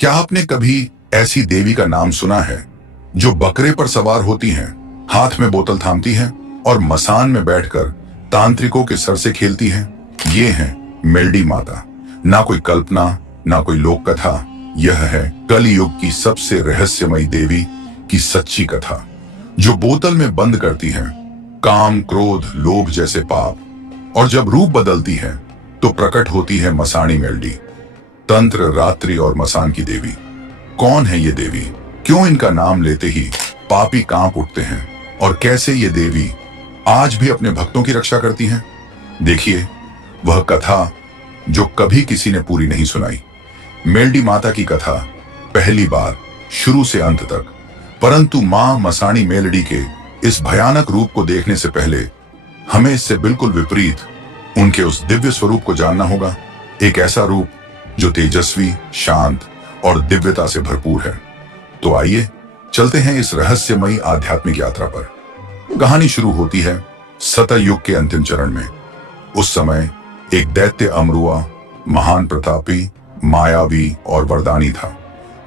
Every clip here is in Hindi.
क्या आपने कभी ऐसी देवी का नाम सुना है जो बकरे पर सवार होती हैं, हाथ में बोतल थामती हैं और मसान में बैठकर तांत्रिकों के सर से खेलती हैं? ये हैं मेलडी माता। ना कोई कल्पना, ना कोई लोक कथा, यह है कलयुग की सबसे रहस्यमयी देवी की सच्ची कथा, जो बोतल में बंद करती है काम, क्रोध, लोभ जैसे पाप, और जब रूप बदलती है तो प्रकट होती है मसाणी मेलडी, तंत्र, रात्रि और मसान की देवी। कौन है ये देवी? क्यों इनका नाम लेते ही पापी कांप उठते हैं? और कैसे ये देवी आज भी अपने भक्तों की रक्षा करती हैं? देखिए वह कथा जो कभी किसी ने पूरी नहीं सुनाई, मेलडी माता की कथा, पहली बार शुरू से अंत तक। परंतु मां मसाणी मेलडी के इस भयानक रूप को देखने से पहले हमें इससे बिल्कुल विपरीत उनके उस दिव्य स्वरूप को जानना होगा। एक ऐसा रूप जो तेजस्वी, शांत और दिव्यता से भरपूर है। तो आइए चलते हैं इस रहस्यमयी आध्यात्मिक यात्रा पर। कहानी शुरू होती है सतयुग के अंतिम चरण में। उस समय एक दैत्य अमरुआ महान प्रतापी, मायावी और वरदानी था,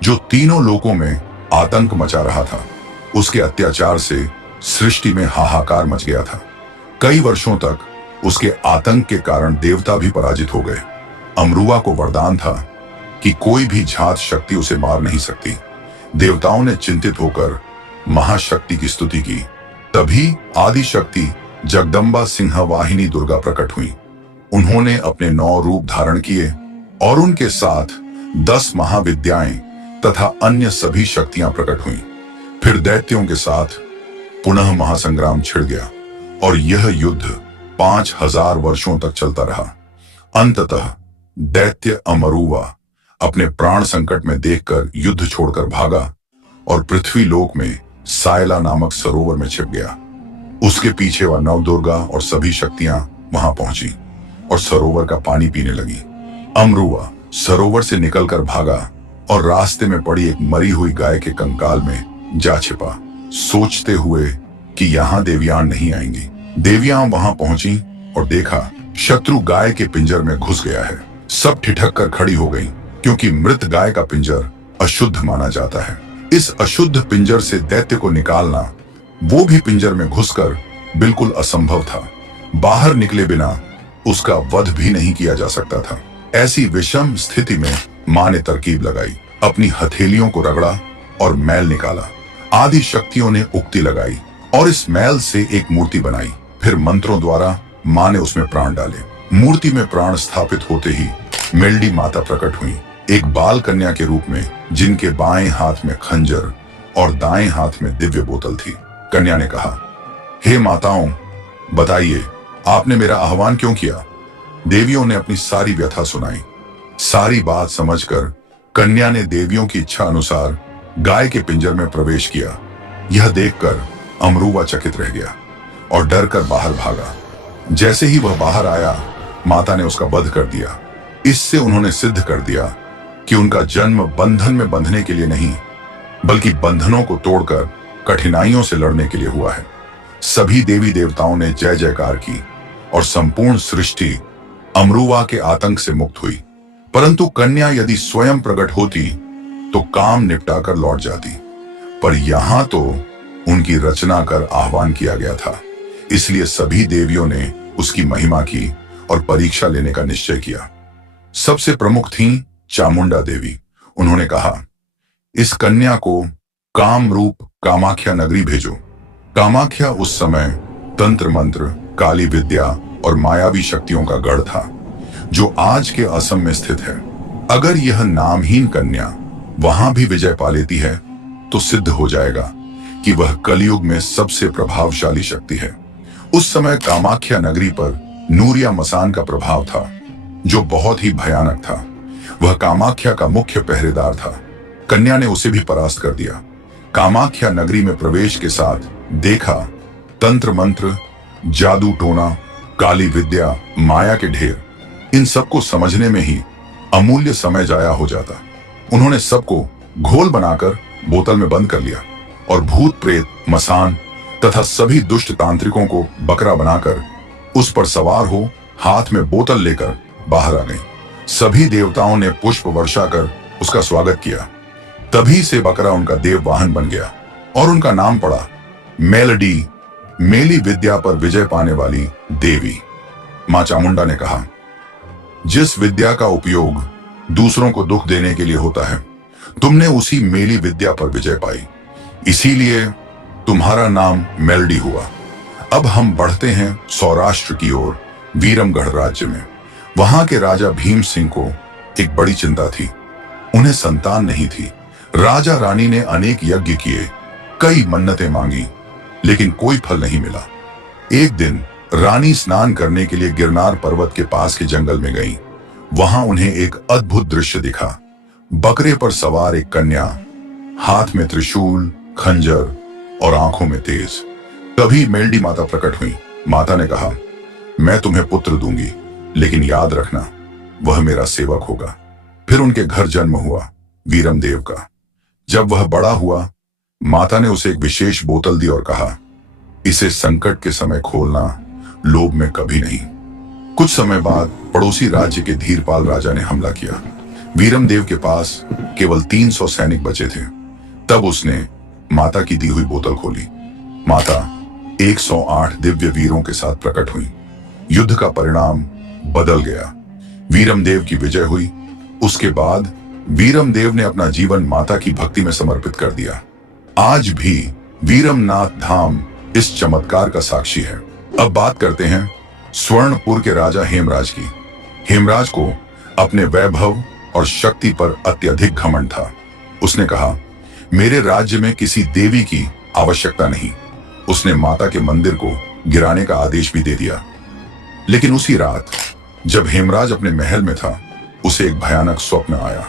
जो तीनों लोकों में आतंक मचा रहा था। उसके अत्याचार से सृष्टि में हाहाकार मच गया था। कई वर्षों तक उसके आतंक के कारण देवता भी पराजित हो गए। अमरुआ को वरदान था कि कोई भी झात शक्ति उसे मार नहीं सकती। देवताओं ने चिंतित होकर महाशक्ति की स्तुति की। तभी आदि शक्ति जगदम्बा सिंहवाहिनी दुर्गा प्रकट हुई। उन्होंने अपने 9 रूप धारण किए और उनके साथ 10 महाविद्याएं तथा अन्य सभी शक्तियां प्रकट हुई। फिर दैत्यों के साथ पुनः महासंग्राम छिड़ गया और यह युद्ध 5000 वर्षों तक चलता रहा। अंततः दैत्य अमरुआ अपने प्राण संकट में देखकर युद्ध छोड़कर भागा और पृथ्वी लोक में सायला नामक सरोवर में छिप गया। उसके पीछे वह नवदुर्गा और सभी शक्तियां वहां पहुंची और सरोवर का पानी पीने लगी। अमरुआ सरोवर से निकलकर भागा और रास्ते में पड़ी एक मरी हुई गाय के कंकाल में जा छिपा, सोचते हुए कि यहां देवियां नहीं आएंगी। देवियां वहां पहुंची और देखा शत्रु गाय के पिंजर में घुस गया है। सब ठिठक कर खड़ी हो गई, क्योंकि मृत गाय का पिंजर अशुद्ध माना जाता है। इस अशुद्ध पिंजर से दैत्य को निकालना, वो भी पिंजर में घुसकर, बिल्कुल असंभव था। बाहर निकले बिना उसका वध भी नहीं किया जा सकता था। ऐसी विषम स्थिति में मां ने तरकीब लगाई, अपनी हथेलियों को रगड़ा और मैल निकाला। आदि शक्तियों ने उक्ति लगाई और इस मैल से एक मूर्ति बनाई। फिर मंत्रों द्वारा मां ने उसमें प्राण डाले। मूर्ति में प्राण स्थापित होते ही मेलडी माता प्रकट हुई, एक बाल कन्या के रूप में, जिनके बाएं हाथ में खंजर और दाएं हाथ में दिव्य बोतल थी। कन्या ने कहा, हे माताओं, बताइए आपने मेरा आह्वान क्यों किया? देवियों ने अपनी सारी व्यथा सुनाई। सारी बात समझकर कन्या ने देवियों की इच्छा अनुसार गाय के पिंजर में प्रवेश किया। यह देखकर अमरुआ चकित रह गया और डर कर बाहर भागा। जैसे ही वह बाहर आया, माता ने उसका वध कर दिया। इससे उन्होंने सिद्ध कर दिया कि उनका जन्म बंधन में बंधने के लिए नहीं, बल्कि बंधनों को तोड़कर कठिनाइयों से लड़ने के लिए हुआ है। सभी देवी देवताओं ने जय जयकार की और संपूर्ण सृष्टि अमरुआ के आतंक से मुक्त हुई। परंतु कन्या यदि स्वयं प्रकट होती तो काम निपटाकर लौट जाती, पर यहां तो उनकी रचना कर आह्वान किया गया था। इसलिए सभी देवियों ने उसकी महिमा की और परीक्षा लेने का निश्चय किया। सबसे प्रमुख थीं चामुंडा देवी। उन्होंने कहा, इस कन्या को काम रूप कामाख्या नगरी भेजो। कामाख्या उस समय तंत्र मंत्र, काली विद्या और मायावी शक्तियों का गढ़ था, जो आज के असम में स्थित है। अगर यह नामहीन कन्या वहां भी विजय पा लेती है तो सिद्ध हो जाएगा कि वह कलयुग में सबसे प्रभावशाली शक्ति है। उस समय कामाख्या नगरी पर नूरिया मसान का प्रभाव था, जो बहुत ही भयानक था। वह कामाख्या का मुख्य पहरेदार था। कन्या ने उसे भी परास्त कर दिया। कामाख्या नगरी में प्रवेश के साथ देखा तंत्र मंत्र, जादू टोना, काली विद्या, माया के ढेर, इन सबको समझने में ही अमूल्य समय जाया हो जाता। उन्होंने सबको घोल बनाकर बोतल में बंद कर लिया और भूत प्रेत, मसान तथा सभी दुष्ट तांत्रिकों को बकरा बनाकर उस पर सवार हो हाथ में बोतल लेकर बाहर आ गई। सभी देवताओं ने पुष्प वर्षा कर उसका स्वागत किया। तभी से बकरा उनका देव वाहन बन गया और उनका नाम पड़ा मेलडी, मेली विद्या पर विजय पाने वाली देवी। मां चामुंडा ने कहा, जिस विद्या का उपयोग दूसरों को दुख देने के लिए होता है, तुमने उसी मेली विद्या पर विजय पाई, इसीलिए तुम्हारा नाम मेलडी हुआ। अब हम बढ़ते हैं सौराष्ट्र की ओर, वीरमगढ़ राज्य में। वहां के राजा भीम सिंह को एक बड़ी चिंता थी। उन्हें संतान नहीं थी। राजा रानी ने अनेक यज्ञ किए, कई मन्नतें मांगी, लेकिन कोई फल नहीं मिला। एक दिन रानी स्नान करने के लिए गिरनार पर्वत के पास के जंगल में गईं। वहां उन्हें एक अद्भुत दृश्य दिखा। बकरे पर सवार एक कन्या, हाथ में त्रिशूल, खंजर और आंखों में तेज। तभी मेलडी माता प्रकट हुई। माता ने कहा, मैं तुम्हें पुत्र दूंगी, लेकिन याद रखना वह मेरा सेवक होगा। फिर उनके घर जन्म हुआ वीरमदेव का। जब वह बड़ा हुआ, माता ने उसे एक विशेष बोतल दी और कहा, इसे संकट के समय खोलना, लोभ में कभी नहीं। कुछ समय बाद पड़ोसी राज्य के धीरपाल राजा ने हमला किया। वीरमदेव के पास केवल 300 सैनिक बचे थे। तब उसने माता की दी हुई बोतल खोली। माता 108 दिव्य वीरों के साथ प्रकट हुई। युद्ध का परिणाम बदल गया। वीरमदेव की विजय हुई। उसके बाद वीरमदेव ने अपना जीवन माता की भक्ति में समर्पित कर दिया। आज भी वीरमनाथ धाम इस चमत्कार का साक्षी है। अब बात करते हैं स्वर्णपुर के राजा हेमराज की। हेमराज को अपने वैभव और शक्ति पर अत्यधिक घमंड था। उसने कहा, मेरे राज्य में किसी देवी की आवश्यकता नहीं। उसने माता के मंदिर को गिराने का आदेश भी दे दिया। लेकिन उसी रात जब हेमराज अपने महल में था, उसे एक भयानक स्वप्न आया।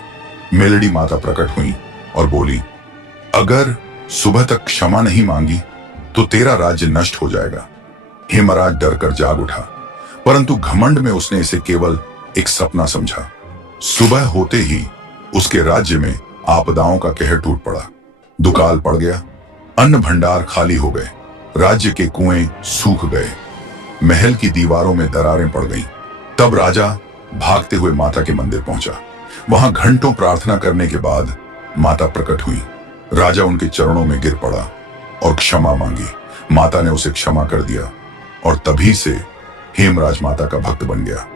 मेलडी माता प्रकट हुई और बोली, अगर सुबह तक क्षमा नहीं मांगी तो तेरा राज्य नष्ट हो जाएगा। हेमराज डरकर जाग उठा, परंतु घमंड में उसने इसे केवल एक सपना समझा। सुबह होते ही उसके राज्य में आपदाओं का कहर टूट पड़ा। दुकाल पड़ गया, अन्न भंडार खाली हो गए, राज्य के कुएं सूख गए, महल की दीवारों में दरारें पड़ गईं। तब राजा भागते हुए माता के मंदिर पहुंचा। वहां घंटों प्रार्थना करने के बाद माता प्रकट हुई। राजा उनके चरणों में गिर पड़ा और क्षमा मांगी। माता ने उसे क्षमा कर दिया और तभी से हेमराज माता का भक्त बन गया।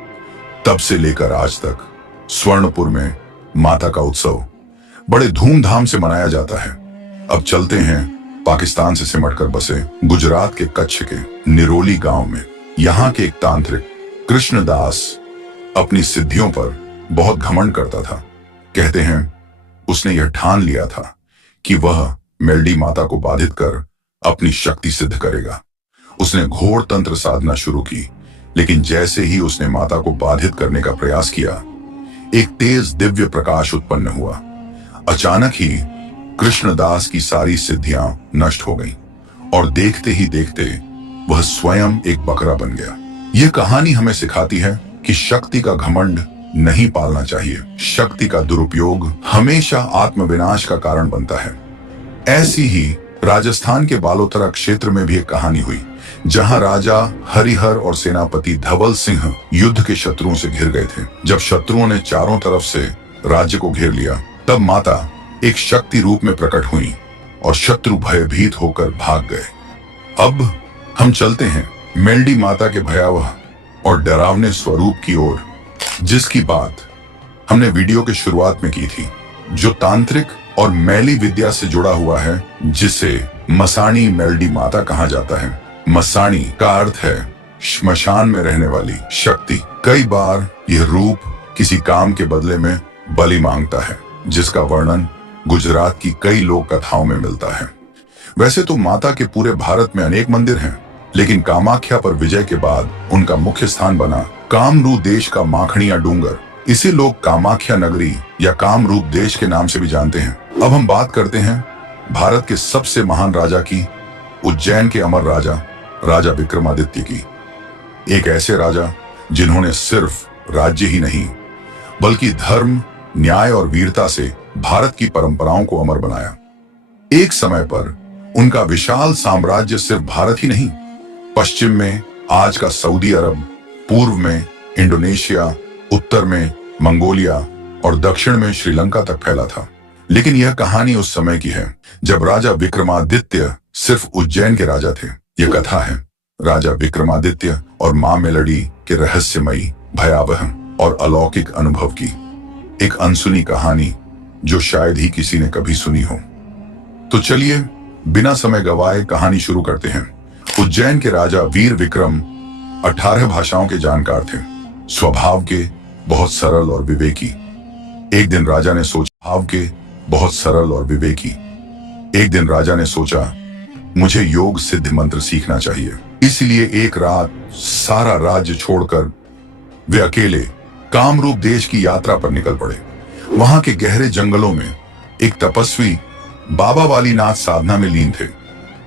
तब से लेकर आज तक स्वर्णपुर में माता का उत्सव बड़े धूमधाम से मनाया जाता है। अब चलते हैं पाकिस्तान से सिमटकर बसे गुजरात के कच्छ के निरोली गांव में। यहाँ के एक तांत्रिक कृष्णदास अपनी सिद्धियों पर बहुत घमंड करता था। कहते हैं उसने यह ठान लिया था कि वह मेलडी माता को बाधित कर अपनी शक्ति सिद्ध करेगा। उसने घोर तंत्र साधना शुरू की, लेकिन जैसे ही उसने माता को बाधित करने का प्रयास किया, एक तेज दिव्य प्रकाश उत्पन्न हुआ। अचानक ही कृष्णदास की सारी सिद्धियां नष्ट हो गईं और देखते ही देखते वह स्वयं एक बकरा बन गया। यह कहानी हमें सिखाती है कि शक्ति का घमंड नहीं पालना चाहिए। शक्ति का दुरुपयोग हमेशा आत्मविनाश का कारण बनता है। ऐसी ही राजस्थान के बालोतरा क्षेत्र में भी एक कहानी हुई, जहां राजा हरिहर और सेनापति धवल सिंह युद्ध के शत्रुओं से घिर गए थे। जब शत्रुओं ने चारों तरफ से राज्य को घेर लिया, तब माता एक शक्ति रूप में प्रकट हुई और शत्रु भयभीत होकर भाग गए। अब हम चलते हैं मेलडी माता के भयावह और डरावने स्वरूप की ओर, जिसकी बात हमने वीडियो के शुरुआत में की थी, जो तांत्रिक और मैली विद्या से जुड़ा हुआ है, जिसे मसाणी मेलडी माता कहा जाता है। मसाणी का अर्थ है श्मशान में रहने वाली शक्ति। कई बार यह रूप किसी काम के बदले में बलि मांगता है, जिसका वर्णन गुजरात की कई लोक कथाओं में मिलता है। वैसे तो माता के पूरे भारत में अनेक मंदिर हैं, लेकिन कामाख्या पर विजय के बाद उनका मुख्य स्थान बना कामरूप देश का माखणिया डूंगर। इसे लोग कामाख्या नगरी या कामरूप देश के नाम से भी जानते हैं। अब हम बात करते हैं भारत के सबसे महान राजा की, उज्जैन के अमर राजा, राजा विक्रमादित्य की। एक ऐसे राजा जिन्होंने सिर्फ राज्य ही नहीं, बल्कि धर्म, न्याय और वीरता से भारत की परंपराओं को अमर बनाया। एक समय पर उनका विशाल साम्राज्य सिर्फ भारत ही नहीं, पश्चिम में आज का सऊदी अरब, पूर्व में इंडोनेशिया, उत्तर में मंगोलिया और दक्षिण में श्रीलंका तक फैला था। लेकिन यह कहानी उस समय की है जब राजा विक्रमादित्य सिर्फ उज्जैन के राजा थे। यह कथा है राजा विक्रमादित्य और मां मेलडी के रहस्यमयी, भयावह और अलौकिक अनुभव की। एक अनसुनी कहानी जो शायद ही किसी ने कभी सुनी हो। तो चलिए बिना समय गवाए कहानी शुरू करते हैं। उज्जैन के राजा वीर विक्रम 18 भाषाओं के जानकार थे, स्वभाव के बहुत सरल और विवेकी। एक दिन राजा ने सोचा मुझे योग सिद्ध मंत्र सीखना चाहिए। इसलिए एक रात सारा राज्य छोड़कर वे अकेले कामरूप देश की यात्रा पर निकल पड़े। वहां के गहरे जंगलों में एक तपस्वी बाबा वालीनाथ साधना में लीन थे।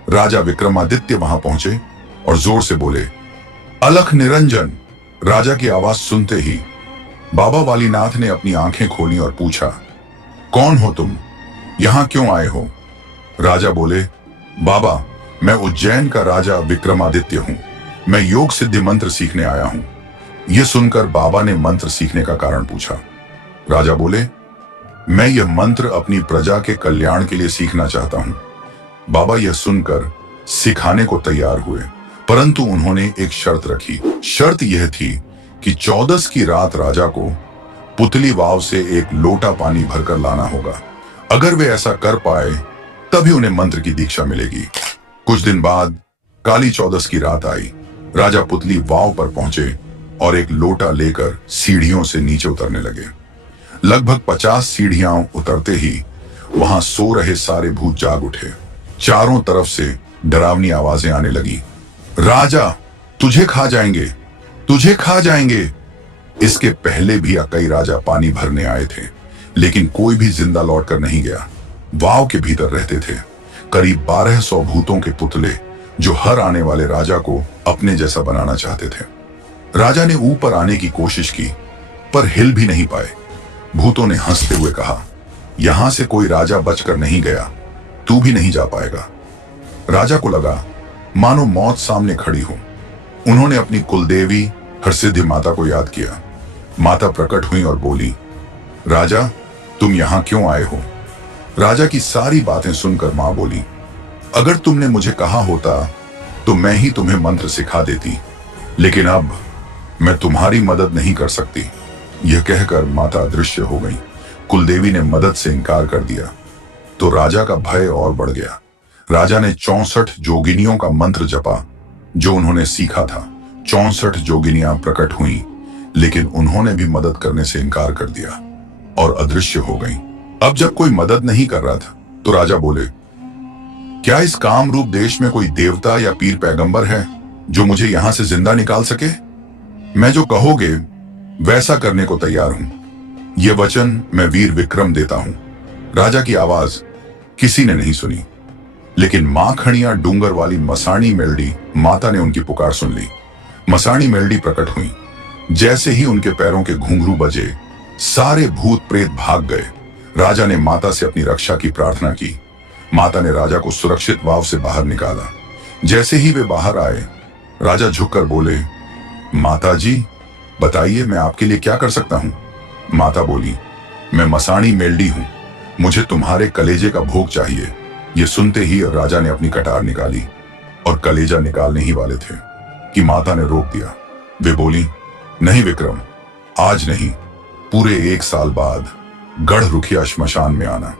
राजा विक्रमादित्य वहां पहुंचे और जोर से बोले, अलख निरंजन। राजा की आवाज सुनते ही बाबा वालीनाथ ने अपनी आंखें खोली और पूछा, कौन हो तुम, यहां क्यों आए हो? राजा बोले, बाबा मैं उज्जैन का राजा विक्रमादित्य हूं, मैं योग सिद्धि मंत्र सीखने आया हूं। यह सुनकर बाबा ने मंत्र सीखने का कारण पूछा। राजा बोले, मैं यह मंत्र अपनी प्रजा के कल्याण के लिए सीखना चाहता हूं। बाबा यह सुनकर सिखाने को तैयार हुए, परंतु उन्होंने एक शर्त रखी। शर्त यह थी कि 14 की रात राजा को पुतली वाव से एक लोटा पानी भरकर लाना होगा। अगर वे ऐसा कर पाए तभी उन्हें मंत्र की दीक्षा मिलेगी। कुछ दिन बाद काली 14 की रात आई। राजा पुतली वाव पर पहुंचे और एक लोटा लेकर सीढ़ियों से नीचे उतरने लगे। लगभग 50 सीढ़ियां उतरते ही वहां सो रहे सारे भूत जाग उठे। चारों तरफ से डरावनी आवाजें आने लगी, राजा तुझे खा जाएंगे, तुझे खा जाएंगे। इसके पहले भी कई राजा पानी भरने आए थे, लेकिन कोई भी जिंदा लौटकर नहीं गया। वाव के भीतर रहते थे करीब 1200 भूतों के पुतले जो हर आने वाले राजा को अपने जैसा बनाना चाहते थे। राजा ने ऊपर आने की कोशिश की पर हिल भी नहीं पाए। भूतों ने हंसते हुए कहा, यहां से कोई राजा बचकर नहीं गया, तू भी नहीं जा पाएगा। राजा को लगा मानो मौत सामने खड़ी हो। उन्होंने अपनी कुलदेवी हरसिद्धि माता को याद किया। माता प्रकट हुई और बोली, राजा तुम यहां क्यों आए हो? राजा की सारी बातें सुनकर मां बोली, अगर तुमने मुझे कहा होता तो मैं ही तुम्हें मंत्र सिखा देती, लेकिन अब मैं तुम्हारी मदद नहीं कर सकती। यह कहकर माता अदृश्य हो गई। कुलदेवी ने मदद से इनकार कर दिया तो राजा का भय और बढ़ गया। राजा ने 64 जोगिनियों का मंत्र जपा जो उन्होंने सीखा था। 64 जोगिनियां प्रकट हुई, लेकिन उन्होंने भी मदद करने से इनकार कर दिया और अदृश्य हो गईं। अब जब कोई मदद नहीं कर रहा था तो राजा बोले, क्या इस कामरूप देश में कोई देवता या पीर पैगंबर है जो मुझे यहां से जिंदा निकाल सके? मैं जो कहोगे वैसा करने को तैयार हूं। यह वचन मैं वीर विक्रम देता हूं। राजा की आवाज किसी ने नहीं सुनी, लेकिन मां खड़िया डूंगर वाली मसाणी मेलडी माता ने उनकी पुकार सुन ली। मसाणी मेलडी प्रकट हुई। जैसे ही उनके पैरों के घुंघरू बजे सारे भूत प्रेत भाग गए। राजा ने माता से अपनी रक्षा की प्रार्थना की। माता ने राजा को सुरक्षित वाव से बाहर निकाला। जैसे ही वे बाहर आए, राजा झुककर बोले, माता जी बताइए मैं आपके लिए क्या कर सकता हूं? माता बोली, मैं मसाणी मेलडी हूं, मुझे तुम्हारे कलेजे का भोग चाहिए। यह सुनते ही राजा ने अपनी कटार निकाली और कलेजा निकालने ही वाले थे कि माता ने रोक दिया। वे बोली, नहीं विक्रम, आज नहीं, पूरे 1 साल बाद गढ़ रुखिया श्मशान में आना,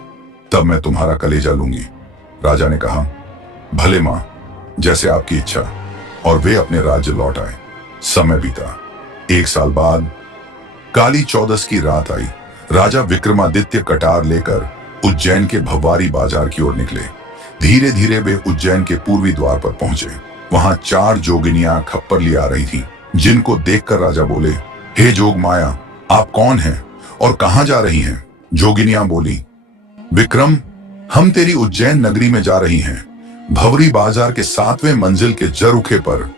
तब मैं तुम्हारा कलेजा लूंगी। राजा ने कहा, भले मां, जैसे आपकी इच्छा। और वे अपने राज्य लौट आए। समय बीता। 1 साल बाद काली 14 की रात आई। राजा विक्रमादित्य कटार लेकर उज्जैन के भवारी बाजार की ओर निकले। धीरे धीरे वे उज्जैन के पूर्वी द्वार पर पहुंचे। वहां 4 जोगिनियां खप्पर ले आ रही थीं, जिनको देखकर राजा बोले, हे जोग माया, आप कौन हैं और कहां जा रही हैं? जोगिनियां बोली, विक्रम, हम तेरी उज्जैन नगरी में जा रही हैं। भवरी बाजार के 7वें मंजिल के जरुखे पर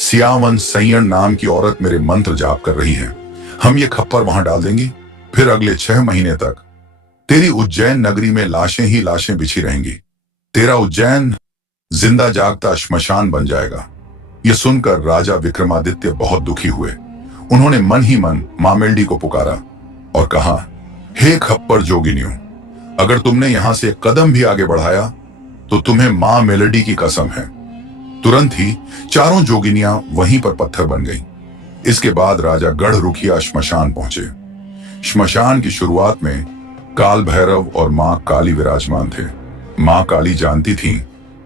सियावन सैयण नाम की औरत मेरे मंत्र जाप कर रही है। हम ये खप्पर वहां डाल देंगी, फिर अगले 6 महीने तक तेरी उज्जैन नगरी में लाशें ही लाशें बिछी रहेंगी। तेरा उज्जैन जिंदा जागता श्मशान बन जाएगा। यह सुनकर राजा विक्रमादित्य बहुत दुखी हुए। उन्होंने मन ही मन मां मेलडी को पुकारा और कहा, हे खप्पर जोगिनियों, अगर तुमने यहां से एक कदम भी आगे बढ़ाया तो तुम्हें मां मेलेडी की कसम है। तुरंत ही चारों जोगिनियां वहीं पर पत्थर बन गईं। इसके बाद राजा गढ़ रुखिया श्मशान पहुंचे। श्मशान की शुरुआत में काल भैरव और मां काली विराजमान थे। मां काली जानती थी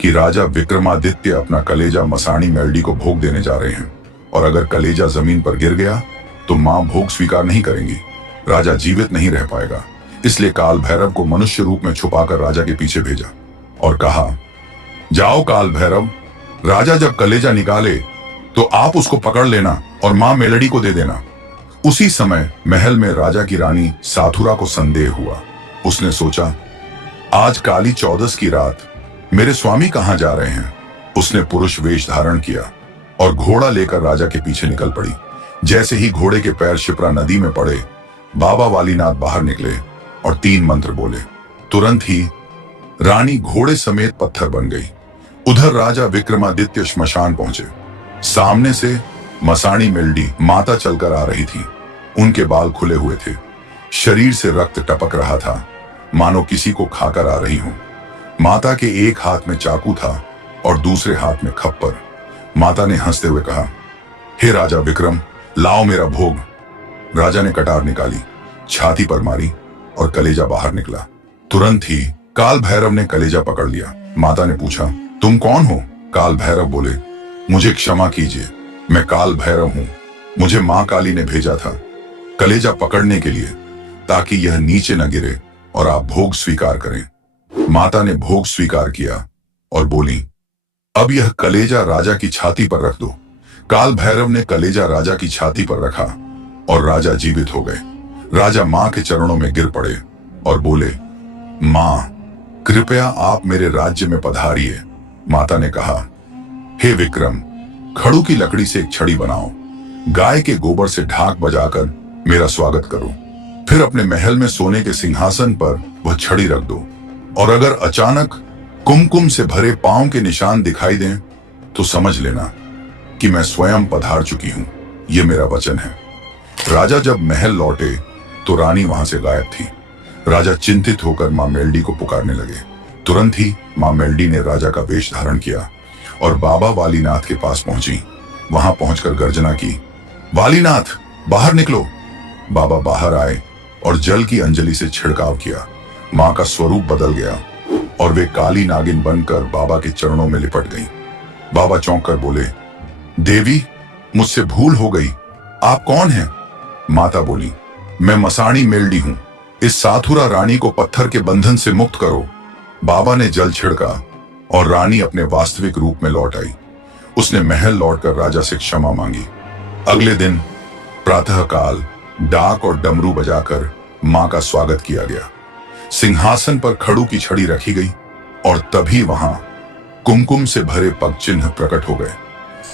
कि राजा विक्रमादित्य अपना कलेजा मसाणी मेल्डी को भोग देने जा रहे हैं, और अगर कलेजा जमीन पर गिर गया तो मां भोग स्वीकार नहीं करेंगी, राजा जीवित नहीं रह पाएगा। इसलिए काल भैरव को मनुष्य रूप में छुपाकर राजा के पीछे भेजा और कहा, जाओ काल भैरव, राजा जब कलेजा निकाले तो आप उसको पकड़ लेना और मां मेलेडी को दे देना। उसी समय महल में राजा की रानी साथुरा को संदेह हुआ। उसने सोचा, आज काली चौदस की रात मेरे स्वामी कहां जा रहे हैं। उसने पुरुष वेश धारण किया और घोड़ा लेकर राजा के पीछे निकल पड़ी। जैसे ही घोड़े के पैर शिप्रा नदी में पड़े, बाबा वालीनाथ बाहर निकले और 3 मंत्र बोले। तुरंत ही रानी घोड़े समेत पत्थर बन गई। उधर राजा विक्रमादित्य श्मशान पहुंचे। सामने से मसाणी मेल्डी माता चलकर आ रही थी। उनके बाल खुले हुए थे, शरीर से रक्त टपक रहा था, मानो किसी को खाकर आ रही हो। माता के एक हाथ में चाकू था और दूसरे हाथ में खप्पर। माता ने हंसते हुए कहा, हे राजा विक्रम, लाओ मेरा भोग। राजा ने कटार निकाली, छाती पर मारी और कलेजा बाहर निकला। तुरंत ही काल भैरव ने कलेजा पकड़ लिया। माता ने पूछा, तुम कौन हो? काल भैरव बोले, मुझे क्षमा कीजिए, मैं काल भैरव हूं। मुझे मां काली ने भेजा था कलेजा पकड़ने के लिए, ताकि यह नीचे न गिरे और आप भोग स्वीकार करें। माता ने भोग स्वीकार किया और बोली, अब यह कलेजा राजा की छाती पर रख दो। काल भैरव ने कलेजा राजा की छाती पर रखा और राजा जीवित हो गए। राजा मां के चरणों में गिर पड़े और बोले, मां, कृपया आप मेरे राज्य में पधारिए। माता ने कहा, हे विक्रम, खड़ू की लकड़ी से एक छड़ी बनाओ, गाय के गोबर से ढाक बजाकर मेरा स्वागत करो, फिर अपने महल में सोने के सिंहासन पर वह छड़ी रख दो, और अगर अचानक कुमकुम से भरे पांव के निशान दिखाई दें तो समझ लेना कि मैं स्वयं पधार चुकी हूं। यह मेरा वचन है। राजा जब महल लौटे तो रानी वहां से गायब थी। राजा चिंतित होकर मां मेल्डी को पुकारने लगे। तुरंत ही मां मेल्डी ने राजा का वेश धारण किया और बाबा वालीनाथ के पास पहुंची। वहां पहुंचकर गर्जना की, वालीनाथ, बाहर निकलो। बाबा बाहर आए और जल की अंजलि से छिड़काव किया। मां का स्वरूप बदल गया और वे काली नागिन बनकर बाबा के चरणों में लिपट गईं। बाबा चौंक कर बोले, देवी, मुझसे भूल हो गई, आप कौन हैं? माता बोली, मैं मसाणी मेल्डी हूं। इस साथुरा रानी को पत्थर के बंधन से मुक्त करो। बाबा ने जल छिड़का और रानी अपने वास्तविक रूप में लौट आई। उसने महल लौटकर राजा से क्षमा मांगी। अगले दिन प्रातःकाल डाक और डमरू बजाकर मां का स्वागत किया गया। सिंहासन पर खड़ू की छड़ी रखी गई और तभी वहां कुमकुम से भरे पग चिन्ह प्रकट हो गए।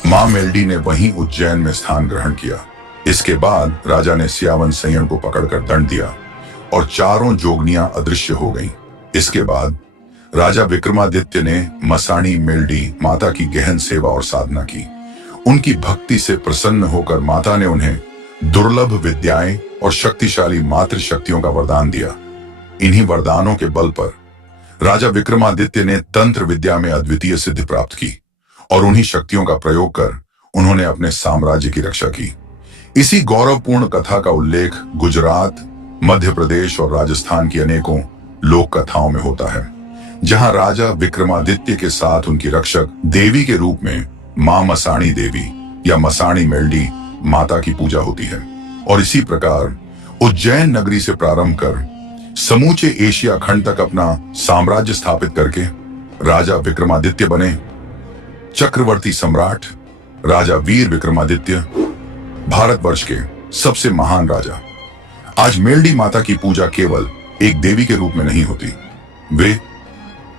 मां मेल्डी ने वहीं उज्जैन में स्थान ग्रहण किया। इसके बाद राजा ने सियावन सैयन को पकड़कर दंड दिया और चारों जोगनियां अदृश्य हो गईं। इसके बाद राजा विक्रमादित्य ने मसाणी मेल्डी माता की गहन सेवा और साधना की। उनकी भक्ति से प्रसन्न होकर माता ने उन्हें दुर्लभ विद्याएं और शक्तिशाली मातृ शक्तियों का वरदान दिया। इन्हीं वरदानों के बल पर राजा विक्रमादित्य ने तंत्र विद्या में अद्वितीय सिद्धि प्राप्त की और उन्हीं शक्तियों का प्रयोग कर उन्होंने अपने साम्राज्य की रक्षा की। इसी गौरवपूर्ण कथा का उल्लेख गुजरात, मध्य प्रदेश और राजस्थान की अनेकों लोक कथाओं में होता है, जहां राजा विक्रमादित्य के साथ उनकी रक्षक देवी के रूप में मां मसाणी देवी या मसाणी मेल्डी माता की पूजा होती है। और इसी प्रकार उज्जैन नगरी से प्रारंभ कर समूचे एशिया खंड तक अपना साम्राज्य स्थापित करके राजा विक्रमादित्य बने चक्रवर्ती सम्राट। राजा वीर विक्रमादित्य भारतवर्ष के सबसे महान राजा। आज मेल्डी माता की पूजा केवल एक देवी के रूप में नहीं होती, वे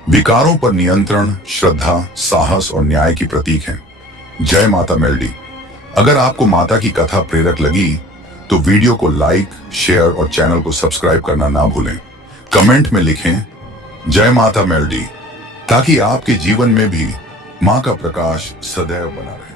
विकारों पर नियंत्रण, श्रद्धा, साहस और न्याय की प्रतीक हैं। जय माता मेल्डी। अगर आपको माता की कथा प्रेरक लगी तो वीडियो को लाइक, शेयर और चैनल को सब्सक्राइब करना ना भूलें। कमेंट में लिखें जय माता मेल्डी, ताकि आपके जीवन में भी मां का प्रकाश सदैव बना रहे।